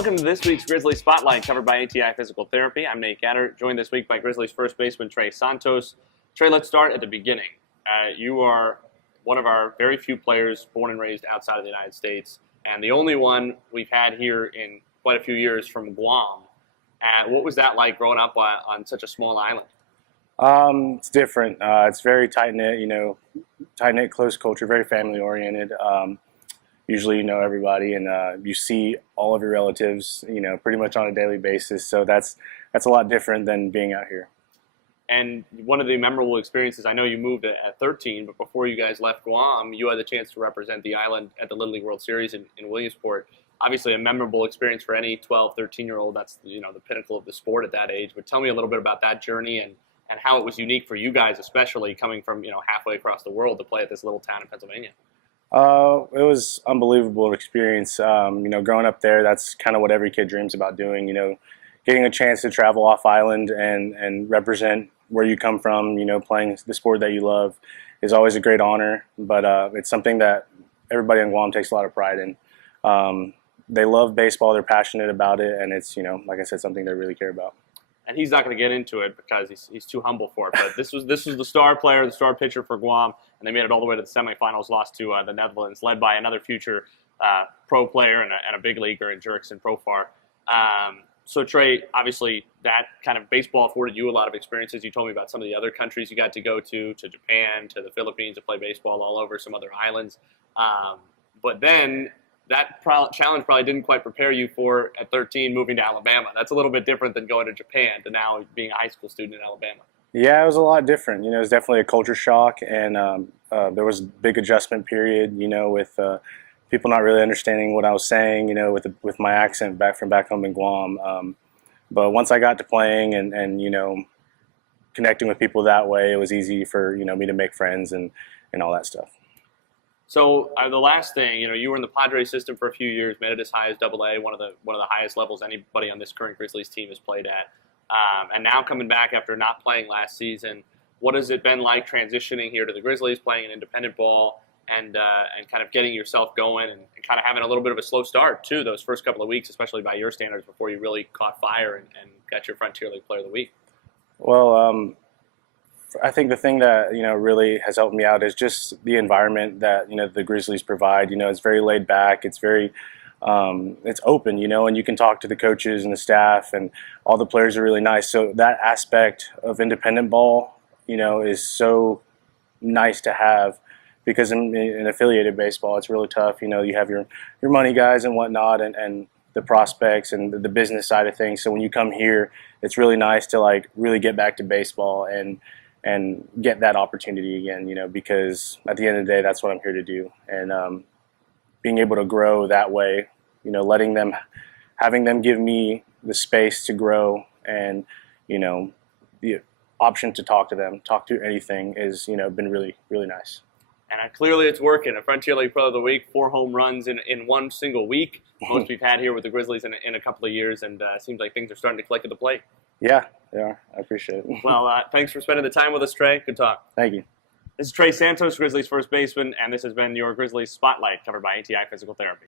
Welcome to this week's Grizzlies Spotlight, covered by ATI Physical Therapy. I'm Nate Gatter, joined this week by Grizzlies first baseman Trae Santos. Trae, let's start at the beginning. You are one of our very few players born and raised outside of the United States, and the only one we've had here in quite a few years from Guam. What was that like growing up on such a small island? It's different. It's very tight-knit, tight-knit, close culture, very family-oriented. Usually you know everybody, and you see all of your relatives, pretty much on a daily basis. So that's a lot different than being out here. And one of the memorable experiences, I know you moved at 13, but before you guys left Guam, you had the chance to represent the island at the Little League World Series in Williamsport. Obviously a memorable experience for any 12, 13-year-old. That's the pinnacle of the sport at that age. But tell me a little bit about that journey and how it was unique for you guys, especially coming from halfway across the world to play at this little town in Pennsylvania. It was unbelievable experience. Growing up there, that's kind of what every kid dreams about doing. Getting a chance to travel off island and represent where you come from. Playing the sport that you love is always a great honor. But it's something that everybody in Guam takes a lot of pride in. They love baseball. They're passionate about it, and it's like I said, something they really care about. And he's not going to get into it because he's too humble for it. But this was the star player, the star pitcher for Guam, and they made it all the way to the semifinals, lost to the Netherlands, led by another future pro player and a big leaguer in Jurickson Profar. So Trae, obviously that kind of baseball afforded you a lot of experiences. You told me about some of the other countries you got to go to Japan, to the Philippines, to play baseball all over, some other islands. But then that challenge probably didn't quite prepare you for, at 13, moving to Alabama. That's a little bit different than going to Japan to now being a high school student in Alabama. Yeah, it was a lot different. It was definitely a culture shock, and there was a big adjustment period, with people not really understanding what I was saying, with my accent back home in Guam. But once I got to playing and connecting with people that way, it was easy for, me to make friends and all that stuff. So the last thing, you were in the Padres system for a few years, made it as high as AA, one of the highest levels anybody on this current Grizzlies team has played at. And now coming back after not playing last season, what has it been like transitioning here to the Grizzlies, playing an independent ball, and kind of getting yourself going and kind of having a little bit of a slow start too those first couple of weeks, especially by your standards, before you really caught fire and got your Frontier League Player of the Week? Well, I think the thing that really has helped me out is just the environment that the Grizzlies provide. It's very laid back. It's very it's open, and you can talk to the coaches and the staff, and all the players are really nice. So that aspect of independent ball, is so nice to have, because in affiliated baseball, it's really tough. You have your money guys and whatnot, and the prospects and the business side of things. So when you come here, it's really nice to really get back to baseball and get that opportunity again, because at the end of the day, that's what I'm here to do. And being able to grow that way, having them give me the space to grow and, the option to talk to anything is, been really, really nice. And clearly it's working. A Frontier League Player of the Week, 4 home runs in one single week. Most we've had here with the Grizzlies in a couple of years, and it seems like things are starting to click at the plate. Yeah, they are. I appreciate it. Well, thanks for spending the time with us, Trae. Good talk. Thank you. This is Trae Santos, Grizzlies first baseman, and this has been your Grizzlies Spotlight, covered by ATI Physical Therapy.